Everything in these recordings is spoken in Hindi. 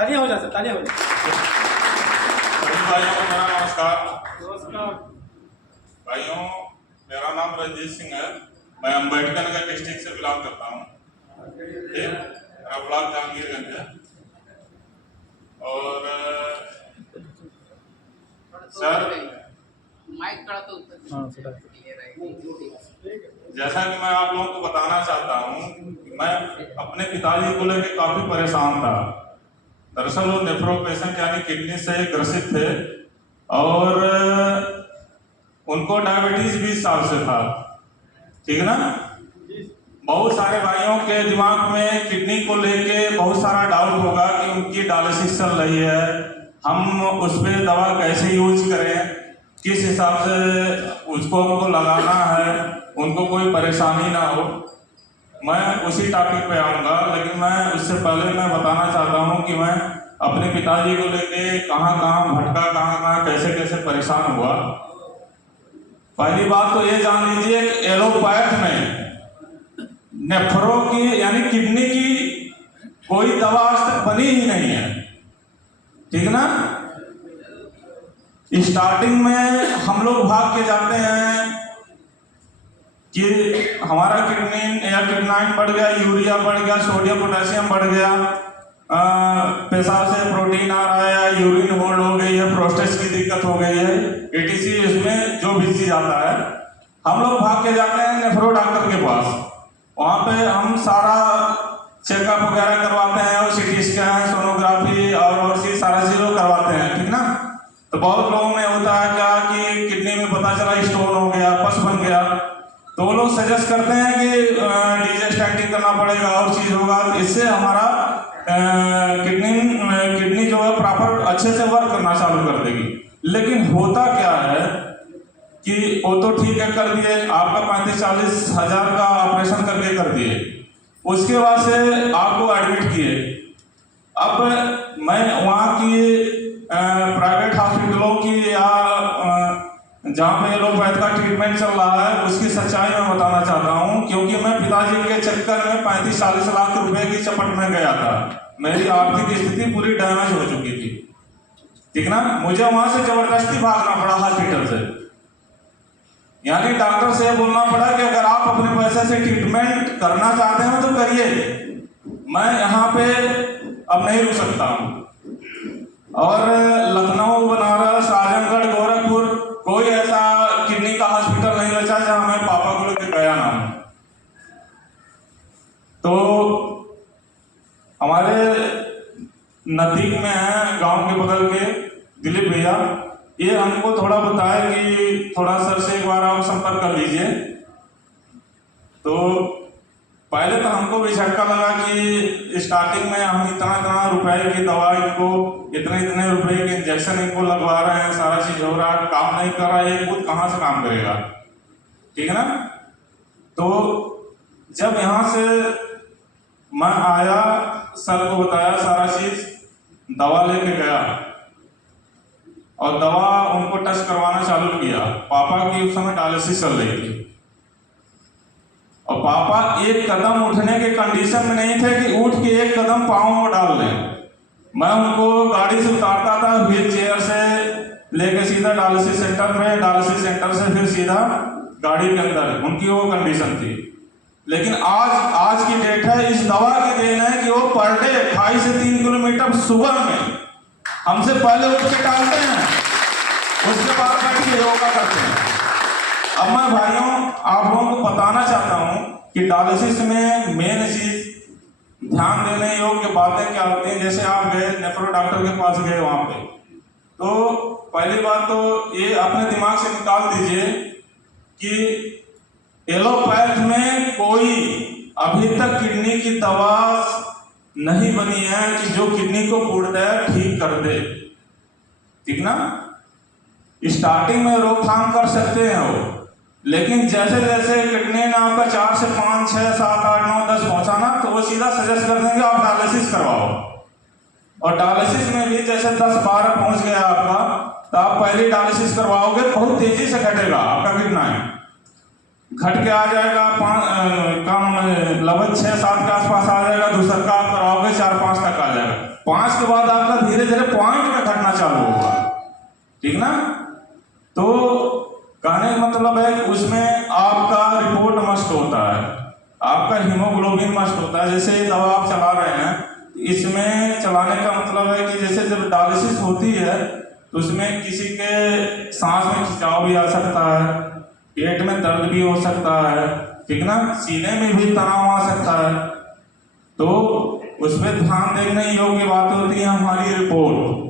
तालियां हो जाए सर, तालियां हो जाए। सभी भाइयों को मेरा नमस्कार। नमस्कार भाइयों, मेरा नाम रंजीत सिंह है। मैं अम्बेडकर नगर डिस्ट्रिक्ट से बिलोंग करता हूँ। मेरा ब्लॉक जहांगीरगंज है। और सर, जैसा कि मैं आप लोगों को बताना चाहता हूँ कि मैं अपने पिताजी को लेकर काफी परेशान था। दरअसल वो नेफ्रो पेशेंट यानी किडनी से ग्रसित थे और उनको डायबिटीज 20 साल से था, ठीक है ना। बहुत सारे भाइयों के दिमाग में किडनी को लेके बहुत सारा डाउट होगा कि उनकी डायलिसिस चल रही है, हम उस पर दवा कैसे यूज करें, किस हिसाब से उसको हमको लगाना है, उनको कोई परेशानी ना हो। मैं उसी टॉपिक पे आऊँगा, लेकिन मैं उससे पहले मैं बताना चाहता हूँ कि मैं अपने पिताजी को लेके कहाँ भटका, कहाँ कैसे कैसे परेशान हुआ। पहली बात तो ये जान लीजिए कि एलोपैथ में नेफ्रो की यानी किडनी की कोई दवा आज तक बनी ही नहीं है, ठीक ना। स्टार्टिंग में हम लोग भाग के जाते हैं कि हमारा किडनाइन बढ़ गया, यूरिया बढ़ गया, सोडियम पोटेशियम बढ़ गया, पेशाब से प्रोटीन आ रहा है, यूरिन होल्ड हो गई है, प्रोस्टेट की दिक्कत हो गई है, एटीसी इसमें जो भी चीज आता है हम लोग भाग के जाते हैं नेफ्रो डॉक्टर के पास। वहाँ पे हम सारा चेकअप वगैरह करवाते हैं और सीटी स्कैन, सोनोग्राफी और चीज सारा चीज करवाते हैं, ठीक ना। तो बहुत लोगों में होता है क्या कि किडनी में पता चला स्टोन हो गया, पस बन गया, तो वो लोग सजेस्ट करते हैं कि डीजे स्टैंटिंग करना पड़ेगा और चीज होगा, इससे हमारा किडनी जो है प्रॉपर अच्छे से वर्क करना चालू कर देगी। लेकिन होता क्या है कि वो तो ठीक है कर दिए, आपका 35-40 हजार का ऑपरेशन करके कर दिए, उसके बाद से आपको एडमिट किए। अब मैं वहाँ की प्राइवेट हॉस्पिटलों की या जहाँ पे एलोपैथ का ट्रीटमेंट चल रहा है उसकी सच्चाई मैं बताना चाहता हूँ, क्योंकि मैं पिताजी के चक्कर में 35-40 लाख रुपए की चपट में गया था। मेरी आर्थिक स्थिति पूरी डैमेज हो चुकी थी, ठीक ना। मुझे वहां से जबरदस्ती भागना पड़ा हॉस्पिटल से, यानी डॉक्टर से बोलना पड़ा कि अगर आप अपने पैसे से ट्रीटमेंट करना चाहते हैं तो करिए, मैं यहाँ पे अब नहीं रुक सकता हूँ। और लखनऊ, बनारस, आजमगढ़, गोरखपुर कोई ऐसा किडनी का हॉस्पिटल नहीं बचा जहां मैं पापा को लेकर गया ना हूं। तो हमारे नजदीक में है, गांव के बगल के दिलीप भैया, ये हमको थोड़ा बताया कि थोड़ा सर से एक बार आप संपर्क कर लीजिए। तो पहले तो हमको भी झटका लगा कि स्टार्टिंग में हम इतना रुपए की दवा इनको, इतने रुपए के इंजेक्शन इनको लगवा रहे हैं, सारा चीज हो रहा है, काम नहीं कर रहा है, ये खुद कहाँ से काम करेगा, ठीक है ना। तो जब यहाँ से मैं आया, सर को बताया सारा चीज, दवा लेके गया और दवा उनको टेस्ट करवाना चालू किया। पापा की उस समय डायलिसिस चल रही थी और पापा एक कदम उठने के कंडीशन में नहीं थे कि उठ के एक कदम पाँव में डाल लें। मैं उनको गाड़ी से उतारता था, व्हील चेयर से लेके सीधा डायलिसिस सेंटर में, डायलिसिस सेंटर से फिर सीधा गाड़ी के अंदर, उनकी वो कंडीशन थी। लेकिन आज की डेट है, इस दवा की देन है कि वो पर डे 2.5 से 3 किलोमीटर सुबह में हमसे पहले उठ के डालते हैं, उसके बाद बैठ के योगा करते हैं। अब मैं भाइयों आप लोगों को बताना चाहता हूं कि डायलिसिस में मेन चीज ध्यान देने योग्य बातें क्या होती हैं। जैसे आप गए नेफ्रो डॉक्टर के पास गए, वहां पे तो पहली बात तो ये अपने दिमाग से निकाल दीजिए कि एलोपैथ में कोई अभी तक किडनी की दवा नहीं बनी है कि जो किडनी को पूर्णतः ठीक कर दे, ठीक ना। स्टार्टिंग में रोकथाम कर सकते हैं वो, लेकिन जैसे जैसे किडनी ने आपका 4 से 5, 6, 7, 8, 9, 10 पहुंचाना, तो वो सीधा सजेस्ट कर देंगे आप डायलिसिस करवाओ। और डायलिसिस में भी जैसे 10-12 पहुंच गया आपका, तो आप पहली डायलिसिस करवाओगे, बहुत तेजी से घटेगा आपका किडनी, घट के आ जाएगा लगभग 6-7 के आसपास आ जाएगा, दूसरा का आप कराओगे 4-5 तक आ जाएगा। 5 के बाद आपका धीरे धीरे पॉइंट में घटना चालू होगा, ठीक ना। तो कहने का मतलब है कि उसमें आपका रिपोर्ट मस्ट होता है, आपका हीमोग्लोबिन मस्ट होता है। जैसे ये दवा आप चला रहे हैं, इसमें चलाने का मतलब है कि जैसे जब डायलिसिस होती है तो उसमें किसी के सांस में खिंचाव भी आ सकता है, पेट में दर्द भी हो सकता है, ठीक ना, सीने में भी तनाव आ सकता है। तो उसमें ध्यान देने योग्य बात होती है हमारी रिपोर्ट।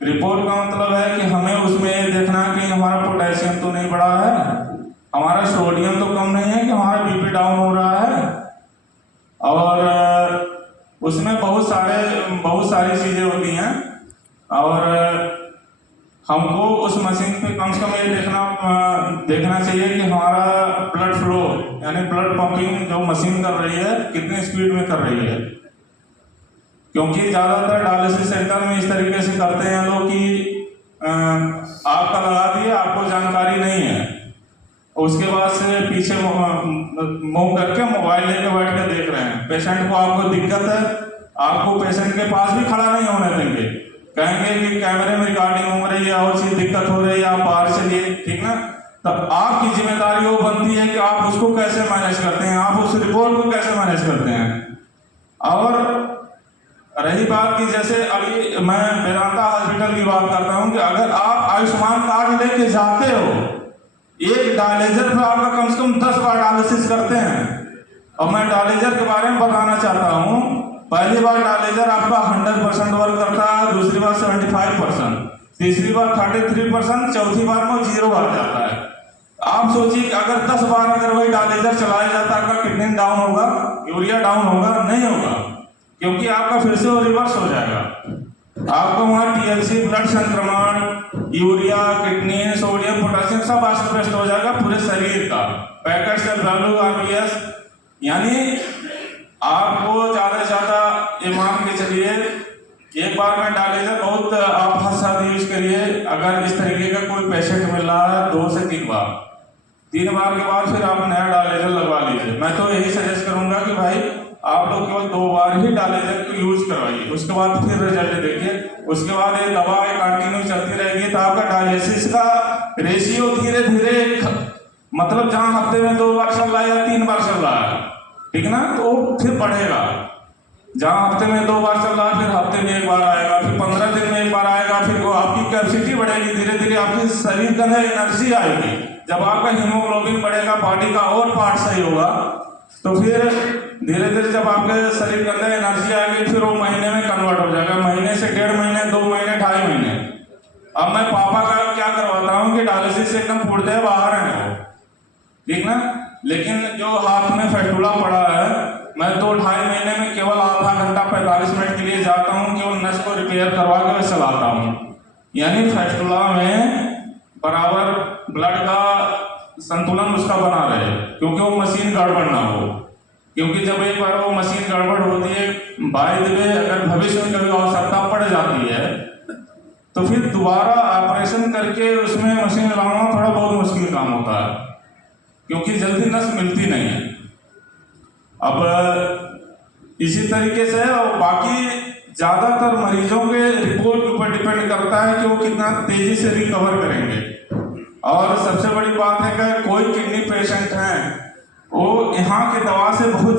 रिपोर्ट का मतलब है कि हमें उसमें ये देखना कि हमारा पोटेशियम तो नहीं बढ़ा है, हमारा सोडियम तो कम नहीं है, कि हमारा बीपी डाउन हो रहा है। और उसमें बहुत सारी चीजें होती हैं। और हमको उस मशीन पे कम से कम ये देखना चाहिए कि हमारा ब्लड फ्लो यानी ब्लड पंपिंग जो मशीन कर रही है कितनी स्पीड में कर रही है। क्योंकि ज़्यादातर डायलिसिस सेंटर में इस तरीके से करते हैं लोग कि आपका लगा दिए, आपको जानकारी नहीं है, उसके बाद से पीछे मुंह करके मोबाइल लेके बैठ के देख रहे हैं। पेशेंट को आपको दिक्कत है, आपको पेशेंट के पास भी खड़ा नहीं होने देंगे, कहेंगे कि कैमरे में रिकॉर्डिंग हो रही है और चीज दिक्कत हो रही है, आप बाहर चलिए, ठीक ना। तब आपकी जिम्मेदारी वो बनती है कि आप उसको कैसे मैनेज करते हैं, आप उस रिपोर्ट को कैसे मैनेज करते हैं। और रही बात कि जैसे अभी मैं वेदांता हॉस्पिटल की बात करता हूँ कि अगर आप आयुष्मान कार्ड लेके जाते हो, एक डायलिसिस पे आपका कम से कम 10 बार डायलिसिस करते हैं। और मैं डायलिसिस के बारे में बताना चाहता हूँ, पहली बार डायलिसिस आपका 100% वर्क करता है, दूसरी बार 75%, तीसरी बार 33%, चौथी बार में 0 आ जाता है। आप सोचिए कि अगर 10 बार अगर वही डायलिसिस चलाया जाता है, आपका किडनी डाउन होगा, यूरिया डाउन होगा? नहीं होगा, क्योंकि आपका फिर से वो रिवर्स हो जाएगा। आपको वहाँ टीएलसी, ब्लड संक्रमण, यूरिया, किडनी, सोडियम, पोटेशियम सब अस्त व्यस्त हो जाएगा पूरे शरीर का। पैकेट सेल वैल्यू RPS, यानी आपको ज्यादा से ज्यादा ये मान के चलिए एक बार में डायलिसिस बहुत आप हद साथ यूज करिए। अगर इस तरीके का कोई पेशेंट मिल रहा है 2 से 3 बार, 3 बार के बाद फिर आप नया डायलिसिस लगवा लीजिए। मैं तो यही सजेस्ट करूंगा कि भाई आप लोग केवल 2 बार ही डायलिसिस को यूज करवाइए, उसके बाद फिर रिजल्ट देखिए। उसके बाद ये दवा कंटिन्यू चलती रहेगी तो आपका डायलिसिस का रेशियो धीरे धीरे, मतलब जहां हफ्ते में 2 बार चल रहा है या 3 बार चल रहा है, ठीक ना, तो फिर बढ़ेगा। जहां हफ्ते में 2 बार चल रहा है फिर हफ्ते में 1 बार आएगा, फिर 15 दिन में 1 बार आएगा, फिर वो आपकी कैपेसिटी बढ़ेगी, धीरे धीरे आपके शरीर के अंदर एनर्जी आएगी। जब आपका हीमोग्लोबिन बढ़ेगा, बॉडी का और पार्ट सही होगा, तो फिर धीरे धीरे जब आपके शरीर के अंदर एनर्जी आएगी फिर वो महीने में कन्वर्ट हो जाएगा, महीने से 1.5 महीने, 2 महीने, 2.5 महीने। अब मैं पापा का क्या करवाता हूँ कि डायलिसिस से एकदम फूटते बाहर है वो, ठीक ना, लेकिन जो हाथ में फैस्टुला पड़ा है, मैं 2-2.5 महीने में केवल आधा घंटा 45 मिनट के लिए जाता हूँ, केवल नस को रिपेयर करवा के मैं चलाता हूँ। यानी फैस्टुला में बराबर ब्लड का संतुलन उसका बना रहे, क्योंकि वो मशीन गड़बड़ ना हो। क्योंकि जब एक बार वो मशीन गड़बड़ होती है, बाय द वे अगर भविष्य में कभी आवश्यकता पड़ जाती है तो फिर दोबारा ऑपरेशन करके उसमें मशीन लगाना थोड़ा बहुत मुश्किल काम होता है, क्योंकि जल्दी नस मिलती नहीं है। अब इसी तरीके से और बाकी ज्यादातर मरीजों के रिपोर्ट के ऊपर डिपेंड करता है कि वो कितना तेजी से रिकवर करेंगे। और सबसे बड़ी बात है कि कोई किडनी पेशेंट हैं, वो यहाँ की दवा से बहुत